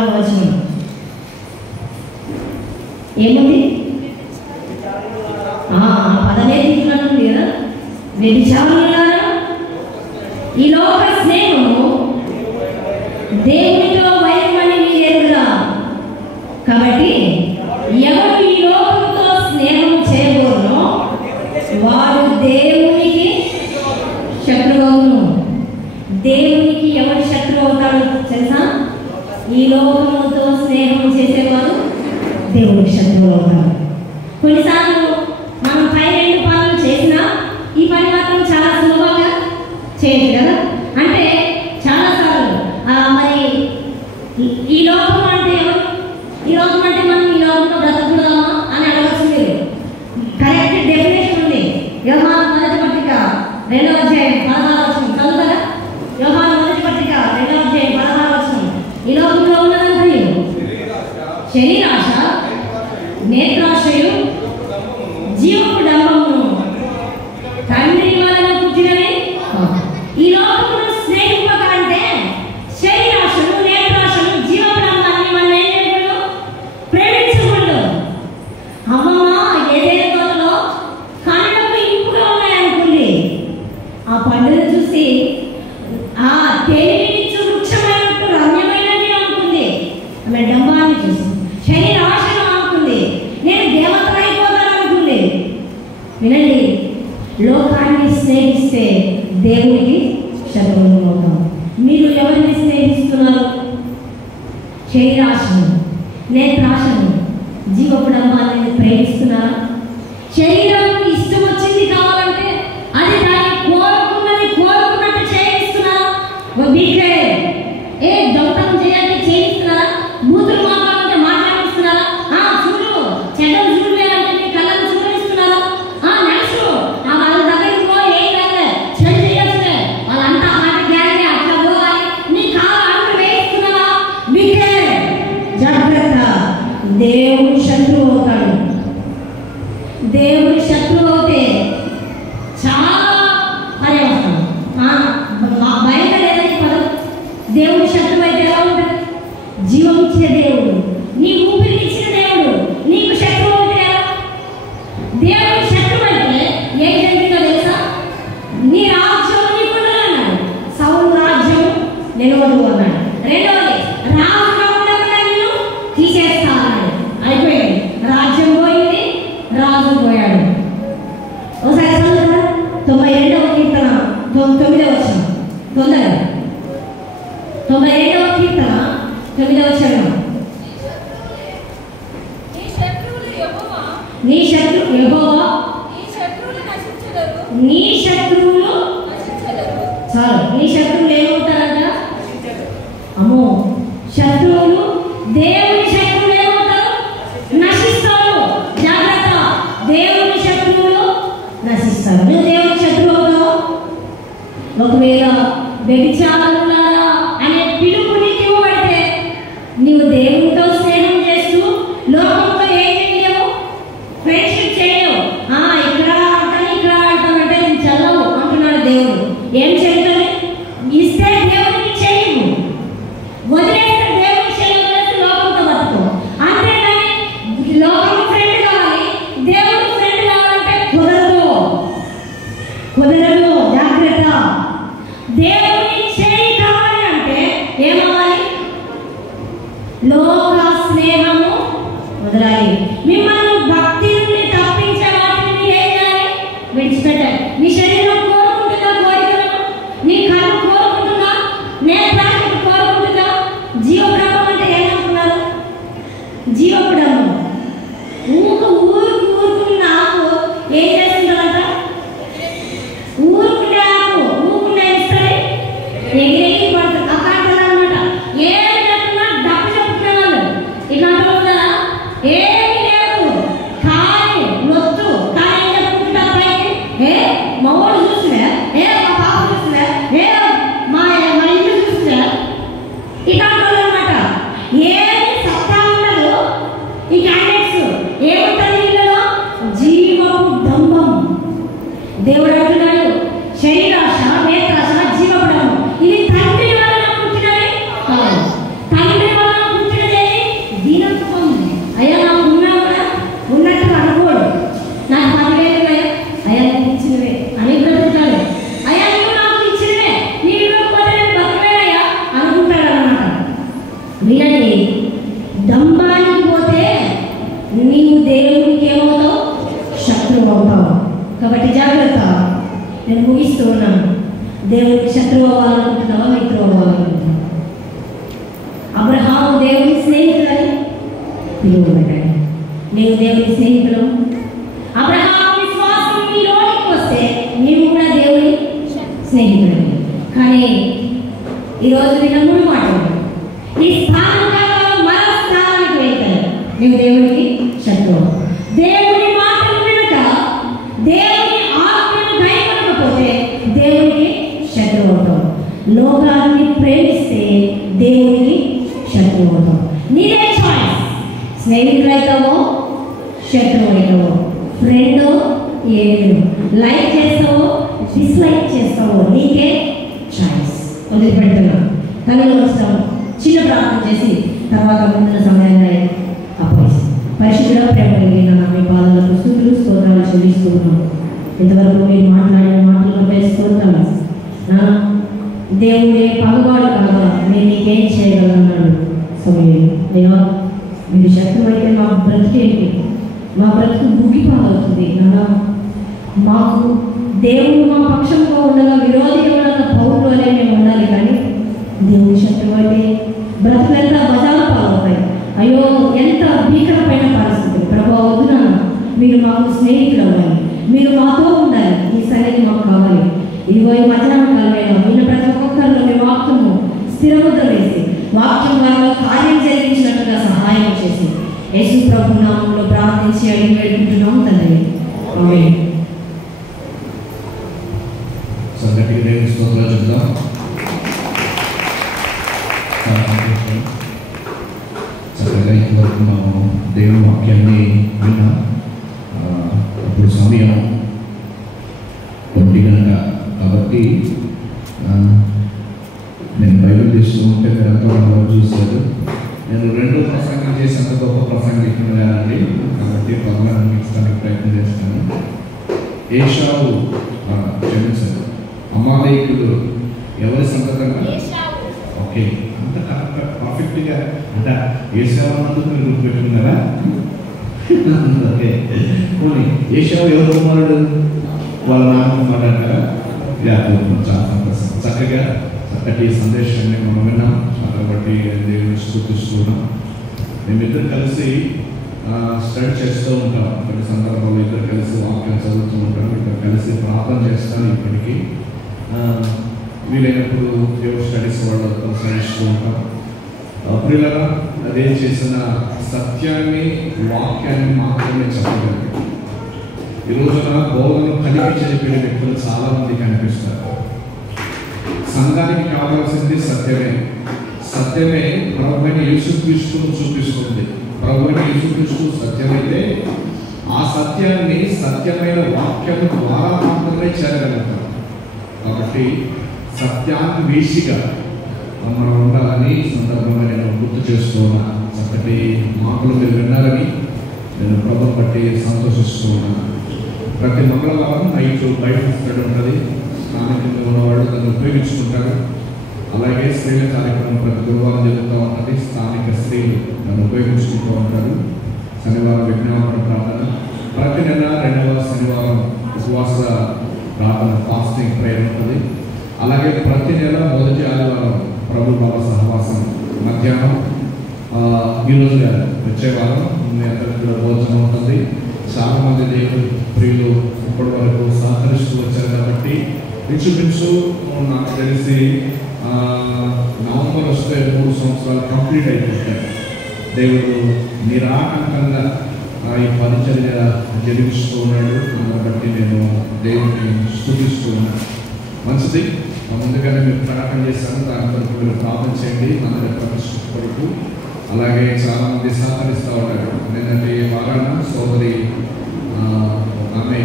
14వ వచనం ఏముంది? పదమే తీసుకున్నట్టుంది కదా. వ్యభిచారులారా, ఈ లోక స్నేహము దేవునితో వైరమని మీరు ఎరుగురా. కాబట్టి ఎవరు ఈ లోకంతో స్నేహం చేయబోరునో వాడు దేవునికి శత్రువును. దేవునికి ఎవరు శత్రువు అవుతాడు తెలుసా? ఈ లోకంతో స్నేహం చేసేవాడు దేవునికి శత్రువు అవుతాడు. కొన్నిసార్లు మనం పై 2 పనులు చేసినా ఈ పని మాత్రం చాలా సులభంగా చేయొచ్చు కదా. అంటే చాలాసార్లు మరి ఈ లోకం అంటే ఎవరు? ఈ లోకం అంటే మనం ఈ లోకంలో బ్రతకూడదామా అని అడగచ్చు మీరు. కరెక్ట్ డెఫినేషన్ ఉంది. యోహాను మొదటి పత్రిక 2వ అధ్యాయం 16వ వచనం చదువుతారా? యోహాను మొదటి పత్రిక 2వ అధ్యాయం 16వ వచనం. ఈ లోకంలో ఉన్నదంటే శరీరాశ, నేత్రాశయు, జీవపు డంబమును తండ్రి వలన పుట్టినవి. ఈ లోకంలో స్నేహితులు అంటే శరీరాశను, నేత్రాశను, జీవపు డంబాన్ని మనం ఏం చేయకూడదు? ప్రేమించకూడదు. అమ్మమ్మ ఏదైనా తోటలో కళ్ళకు ఇంపుగా ఉన్నాయనుకుంది, ఆ పండుగ చూసి ఆ తెలివినిచ్చు వృక్షమైనట్టు రమ్యమైనది అనుకుంది. ఆమె డంబాన్ని చూసి శరీరాశను అనుకుంది, నేను దేవతలైపోతాను అనుకుంది. వినండి, లోకాన్ని స్నేహిస్తే దేవునికి శత్రువులు అవుతాం. మీరు ఎవరిని స్నేహిస్తున్నారు? శరీరాశను, నేత్రాశను, జీవపు డంబాన్ని ప్రేమిస్తున్నారా? శరీరానికి ఇష్టం వచ్చింది కావాలంటే అది దాన్ని కోరుకున్నట్టు చేయిస్తున్నారా? దొంగతనం చేయాలంటే చేయిస్తున్నారా? బూతులు మాట్లాడాలంటే మాట్లాడిస్తున్నారా? చూడు చెడ్డలు చూడలేదంటే నీ కళ్ళను చూపిస్తున్నారా? నడుచు వాళ్ళ దగ్గరికి పో, ఏం కాదు చెడు చేయొచ్చులే, వాళ్ళంతా మాట గ్యారెంటీ అట్లా పోవాలి, నీ కాలు అడుగు వేస్తున్నారా? మీకే జాగ్రత్త, దేవుడు శత్రువు అవుతాడు. దేవుడి శత్రువు అవుతే చాలా పర్యవసనం. బయట లేదని పదం. దేవుడి శత్రువు అయితే ఎలా ఉంటుంది? జీవం ఇచ్చిన దేవుడు, నీ ఊపిరికి ఇచ్చిన దేవుడు నీకు శత్రువు అవుతే ఎలా? దేవుడి శత్రువు అయితే ఏం జరిగిందో తెలుసా? నీ రాజ్యం నీకుండదు అన్నాడు. సౌలు రాజ్యం నిలవదు అన్నాడు. రెండవది, రాజుగా ఉండకుండా నేను తీసేస్తా అన్నాడు. అయిపోయింది, రాజ్యం పోయింది, రాజు పోయాడు. ఒకసారి చదువుతారా? 92వ కీర్తన 9వ వచనం తొందరగా. 92వ కీర్తన 9వ వచనం. నీ శత్రువు యెహోవా, నీ శత్రువులు చాలు. నీ శత్రువులు ఏమవుతారంట? అమ్మో, శత్రువులు దేవుని శత్రువులు ఏమవుతారు? నశిస్తారు. జాగ్రత్త, దేవుని శత్రువులు నశిస్తారు. నువ్వు దేవుని శత్రువు అవుతావు. ఒకవేళ వ్యభిచారులారా అనే పిలుపు నీకు ఇవ్వబడితే నీవు దేవునితో స్నేహం చేస్తూ లోకంతో ఏం చేయలేవు? ఫ్రెండ్షిప్ చేయలేవు. ఇక్కడ ఆడతానంటే నేను చల్లవు అంటున్నాడు దేవుడు. ఏం చెప్తాను? ఇస్తే దేవునికి చేయవు, వదిలేస్తే దేవుని చేయలేదు, లోకంతో బతుకు. అంతేగాని లోకం ఫ్రెండ్ కావాలి, దేవుడు ఫ్రెండ్ కావాలంటే కుదరదు. జాగ్రత్త. దేవుని చేయి కావాలి అంటే ఏమవ్వాలి? లోక స్నేహము వదలాలి. మిమ్మల్ని భక్తి నుండి తప్పించే వాటిని మీరు ఏం చేయాలి? విడిచిపెట్టాలి. నీ శరీరం కోరుకుంటుందా కోరికలను? నీ కళ్ళు కోరుకుంటుందా? నేత్రాశను కోరుకుంటుందా? జీవబ్రహ్మం అంటే ఏమనుకున్నారు? జీవపుడము ఊరుకున్న ఆకు ఏం చేస్తుందంట? ఊరుకునే ఆకు ఊరుకునే ఇస్తుంది, ఎగిరెగి పడుతుంది. అక్కడ అనమాట. ఏమి లేకుండా డబ్బు చెప్పుకునే వాళ్ళు ఇలాంటి ఉంటారా? ఏమి లేదు, కానీ నొత్తు, కానీ ఏం చెప్పుకుంటారు పైకి? మా ఊళ్ళు చూసినా, మా పాప చూసినా, మా ఇల్లు చూసినా, ఇలాంటి వాళ్ళు అనమాట. ఏమి సత్తా ఉండదు. ఈ క్యాండిడేట్స్ ఏముంటుంది వీళ్ళలో? జీవపు డంబం. దేవుడు అంటున్నాడు, శరీరాశ, నేత్రాశ, జీవపు డంబం ఇది తండ్రి వలన పుట్టినవి. తండ్రి వలన పుట్టిన దేవుడికి శత్రువు అవ్వాలనుకుంటున్నావా, మిత్రువు అవ్వాలనుకుంటున్నావా? అబ్రహాము దేవుని స్నేహితులని పిలువబడ్డాడు. నీవు దేవుని స్నేహితులు. అబ్రహాము విశ్వాసం నీలోనికి వస్తే నీవు కూడా దేవుని స్నేహితుడు. కానీ ఈరోజు నేను 3 మాటలు, ఈ స్థానం కావాలి మరో స్థానానికి వెళ్తాను, నీవు దేవునికి శత్రువు. దేవుని మాటలు వినక, దేవుని ఆజ్ఞను కైకొనకపోతే దేవునికి శత్రువు అవుతాం. లోకాన్ని ప్రేమిస్తే దేవునికి శత్రువు అవుతాం. నీదే చాయిస్. స్నేహితులైతావో శత్రువు అవుతావో, ఫ్రెండ్ ఏమి, లైక్ చేస్తావో డిస్లైక్ చేస్తావో, నీకే చాయిస్. వదిలిపెడుతున్నా. కళ్ళు వస్తాం, చిన్న ప్రార్థన చేసి తర్వాత ముందున్న సమయాన్ని అప్పగిస్తాం. పరిశుద్ధ ప్రేమ కలిగిన మీ పాదాలకు స్తుతులు స్తోత్రాలు చెల్లిస్తున్నాం. ఇంతవరకు మీరు మాట్లాడిన మాటలను వేసుకోగలం. నా దేవుడే పగవాడు కాగా నేను నీకేం చేయగలన్నాడు సమయం. దేవా, మీరు శత్రువు అయితే మా బ్రతికేంటి? మా బ్రతుకు ముగిపోతుంది. నానా, మాకు దేవుడు మా పక్షంలో ఉండగా విరోధి ఎవరన్నా పౌరులు అనే మేము ఉండాలి. కానీ దేవుడి శత్రువు అయితే బ్రతుకులంతా బజారు పాలవుతాయి. అయ్యో, ఎంత భీకరమైన పరిస్థితి. ప్రభావ వద్దున మీరు మాకు స్నేహితులు అవ్వాలి, మీరు మాతో ఉండాలి. ఈ సరైన మాకు కావాలి. ఇదిగో ఈ మధ్యాహ్న కాలమైన విన్న ప్రతి ఒక్కరిలో మీ వాక్యము స్థిరముద్ర వేసి వాక్యం ద్వారా కార్యం జరిగించినట్టుగా సహాయం చేసి యేసు ప్రభు నామములో ప్రార్థించి అడిగి వేడుకుంటున్నాం తండ్రి. ఆమేన్. సంగతికి దేవుని స్తోత్రాలు చెప్తాం. చక్కగా ఇంతవరకు మనం దేవుని వాక్యాన్ని విన్నాం. అప్పుడు సమయం 1 గంట కాబట్టి నేను బైబిల్ తీస్తూ ఉంటే మీరంతా వాళ్ళు చూశారు. నేను 2 ప్రసంగం చేసి అంత గొప్ప ప్రసంగికుడు లేనండి, కాబట్టి పగలను అందించడానికి ప్రయత్నం చేస్తాను. ఏషావు క్షమించారు, అమాలేకుడు ఎవరి సంగతంగా? ఓకే, అంత కరెక్ట్ పర్ఫెక్ట్గా అంటే ఏషావు అన్నందుకు మీరు గుర్తుపెట్టుకున్నారా? ఓకే, పోనీ ఏషావు ఎవరు కుమారుడు? వాళ్ళ నాన్న కుమారుడు. చాలా సంతోషం. చక్కగా చక్కటి సందేశాన్ని మనం విన్నాం. కాబట్టి దేవుని స్తుతిస్తున్నాం. మేమిద్దరు కలిసి స్టడీ చేస్తూ ఉంటాం. కొన్ని సందర్భాల్లో ఇద్దరు కలిసి వాక్యం చదువుతూ ఉంటాం, ఇద్దరు కలిసి ప్రార్థన చేస్తాను. ఇప్పటికీ వీలైనప్పుడు దేవుడు స్టడీస్ వాళ్ళు కొనసాగిస్తూ ఉంటాం. ప్రియులారా, అదేం చేసిన సత్యాన్ని వాక్యాన్ని మాత్రమే చెప్పగలిగారు. ఈ రోజున బోధనను కలిపి చెప్పిన వ్యక్తులు చాలా మంది కనిపిస్తారు. సంఘానికి కావాల్సింది సత్యమే. సత్యమే ప్రభువైన యేసుక్రీస్తును చూపిస్తుంది. ప్రభువైన యేసుక్రీస్తు సత్యమైతే ఆ సత్యాన్ని సత్యమైన వాక్యం ద్వారా మాత్రమే చేరగలుగుతాం. కాబట్టి సత్యాన్ని వేసిగా మనం ఉండాలని సందర్భంగా నేను గుర్తు చేస్తున్నా. చక్కటి మాటలు మీరు విన్నారని నేను ప్రభువుని బట్టి సంతోషిస్తూ ఉన్నాను. ప్రతి మంగళవారం నైట్ బైబిల్ స్టడీ ఉంటుంది. స్థానికంగా ఉన్నవాళ్ళు దాన్ని ఉపయోగించుకుంటారు. అలాగే స్త్రీల కార్యక్రమం ప్రతి గురువారం జరుగుతూ ఉంటుంది. స్థానిక స్త్రీలు దాన్ని ఉపయోగించుకుంటూ ఉంటారు. శనివారం విజ్ఞాపన ప్రార్థన, ప్రతి నెల 2వ శనివారం ఉపవాస ప్రార్థన ఫాస్టింగ్ ప్రేయర్ ఉంటుంది. అలాగే ప్రతి నెల మొదటి ఆదివారం ప్రభు బాబా సహవాసం మధ్యాహ్నం. ఈరోజు వచ్చే వారం నేతృత్వ భోజనం ఉంటుంది. చాలామంది దేవుడు ప్రియులు ఇప్పటి వరకు సహకరిస్తూ వచ్చారు. కాబట్టి ఇంచుమించు నాకు తెలిసి నవంబర్ వస్తే 3 సంవత్సరాలు కంప్లీట్ అయిపోతాయి. దేవుడు నిరాటంకంగా ఈ పరిచర్య జరిగిస్తూ ఉన్నాడు. కాబట్టి నేను దేవుడిని స్తుతిస్తూ ఉన్నాను. మంచిది. ముందుగానే మీరు ప్రకటన చేశాను, దాని కొరకు మీరు ప్రార్థన చేయండి. మన ప్రదర్శన కొరకు అలాగే చాలామంది సహకరిస్తూ ఉంటారు. ఏంటంటే వారాన సోదరి ఆమె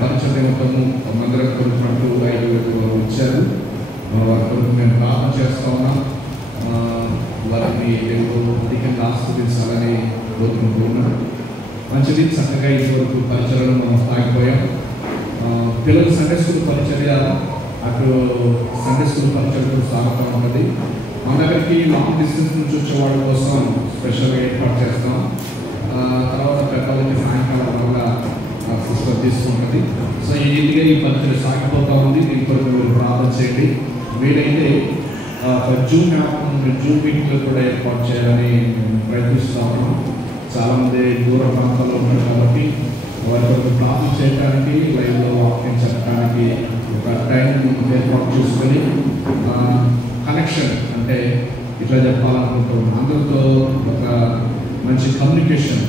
పరిచర్య మొత్తము మందిరం కొరకు 5,000 వచ్చారు. వారి కొరకు మేము ప్రార్థన చేస్తూ ఉన్నాం. వారిని దేవుడు అధికంగా ఆస్వాదించాలని కోరుకుంటూ ఉన్నాం. మంచిది. చక్కగా ఇంతవరకు పరిచర్యలు మనం సాగిపోయాం. పిల్లలు సండే స్కూల్ పరిచర్య, అటు సండే స్కూల్ పరిచర్యకు సాగుతూ ఉంటుంది. మన దగ్గరికి లాంగ్ డిస్టెన్స్ నుంచి వచ్చే వాళ్ళ కోసం స్పెషల్గా ఏర్పాటు చేస్తాం. తర్వాత పెద్దలకి సాయంకాలం వల్ల సిస్టర్ తీసుకుంటుంది. సో ఈ రీతిగా ఈ పరిచర్య సాగిపోతూ ఉంది. దీని కొరకు మీరు ప్రార్థన చేయండి. జూమ్ మీటింగ్లో కూడా ఏర్పాటు చేయాలని ప్రయత్నిస్తూ ఉన్నాం. చాలామంది దూర ప్రాంతాల్లో ఉన్నారు కాబట్టి వారి కొరకు ప్రార్థన చేయడానికి, లైవ్లో వాక్యం చెప్పడానికి ఒక టైం ఏర్పాటు చేసుకొని కనెక్షన్ అంటే ఇట్లా చెప్పాలనుకుంటున్నాం. అందరితో ఒక మంచి కమ్యూనికేషన్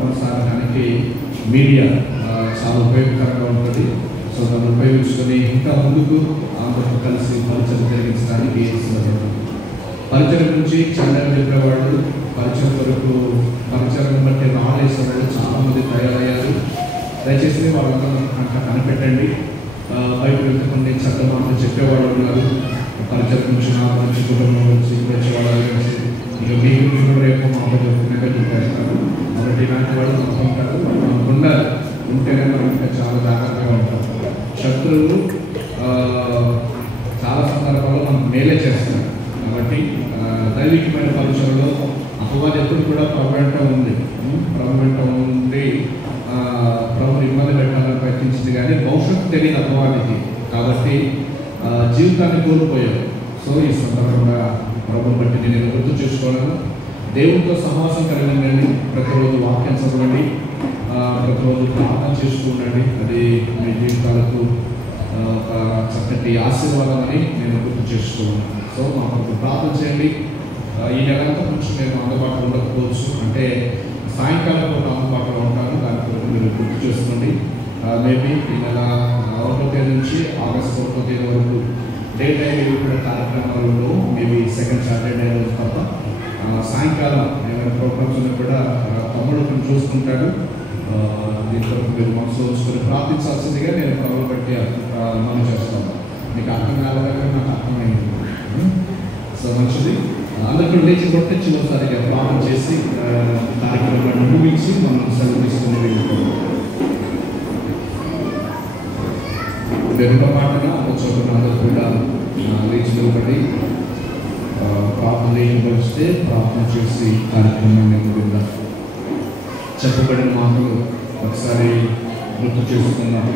కొనసాగడానికి మీడియా చాలా ఉపయోగకరంగా ఉంటుంది. సో దాన్ని ఉపయోగించుకొని ఇంకా ముందుకు అందరితో కలిసి పరిచయం జరిగించడానికి పరిచయం నుంచి చంద్ర చెప్పేవాళ్ళు పరిచయం వరకు పరిచయం బట్టి నాలేసిన వాళ్ళు చాలామంది తయారయ్యారు. దయచేసి వాళ్ళందరూ అంతా కనిపెట్టండి. బయట వెళ్తే కొన్ని చట్టమాటలు చెప్పేవాళ్ళు ఉన్నారు. పరిచయం నుంచి మంచి కుటుంబం నుంచి వచ్చేవాళ్ళు ఇక మీకు రేపు మాకు చెప్తున్నారు. కాబట్టి ఇలాంటి వాళ్ళు మొత్తం ఉంటారు. మనకు ఉండాలి. ఉంటేనే మనం ఇంకా చాలా జాగ్రత్తగా ఉంటాం. శత్రువులు చాలా సందర్భాల్లో మనం మేలే చేస్తారు. కాబట్టి దైవికమైన పరిచయంలో అపవాది ఎప్పుడు కూడా ప్రభు వెంట ఉంది. ప్రభుని ఇబ్బంది పెట్టాలని ప్రయత్నించింది కానీ భవిష్యత్తు తెలియదు అపవాదికి. కాబట్టి జీవితాన్ని కోల్పోయారు. సో ఈ సందర్భంగా ప్రభుని బట్టి నేను గుర్తు చేసుకోవాలను. దేవుడితో సహవాసం కలిగి ఉండండి. ప్రతిరోజు వాక్యం చదవండి. ప్రతిరోజు ప్రార్థన చేస్తూ ఉండండి. అది మీ జీవితాలకు ఒక చక్కటి ఆశీర్వాదం అని నేను గుర్తు చేస్తున్నాను. సో మా కొరకు ప్రార్థన చేయండి. ఈ నెలంతా కొంచెం నేను అందుబాటులో ఉండకపోవచ్చు, అంటే సాయంకాలం పూట అందుబాటులో ఉంటాను. దాని కొరకు మీరు గుర్తు చేసుకోండి. మేబీ ఈ నెల 1వ తేదీ నుంచి ఆగస్టు 1వ తేదీ వరకు డే టైం కూడా కార్యక్రమాలలో మేబీ సెకండ్ సాటర్డే రోజు తప్ప సాయంకాలం ఏమైనా ప్రోగ్రామ్స్ ఉన్నా కూడా తమ్ముడు కొంచెం చూసుకుంటాడు. దీంట్లో మీరు మనసులో ఉంచుకొని ప్రార్థించాల్సిందిగా నేను ప్రభువు బట్టి మనం చేస్తాను. మీకు అర్థం కాలేదంటే నాకు అర్థమైంది. సో మంచిది. అందరికీ లేచి కొట్టి చివరిసారిగా ప్రార్థన చేసి కార్యక్రమాన్ని ముగించి మనం సెలవు తీసుకుని వెళ్ళిపోతాం. వెనుక మాటగా చోటున అందరూ కూడా లేచి నిలబడి ప్రార్థన లేకపోతే ప్రార్థన చేసి కార్యక్రమాన్ని ముగిద్దాం. చెప్పబడిన మాటలు ఒకసారి గుర్తు చేసుకున్నాం.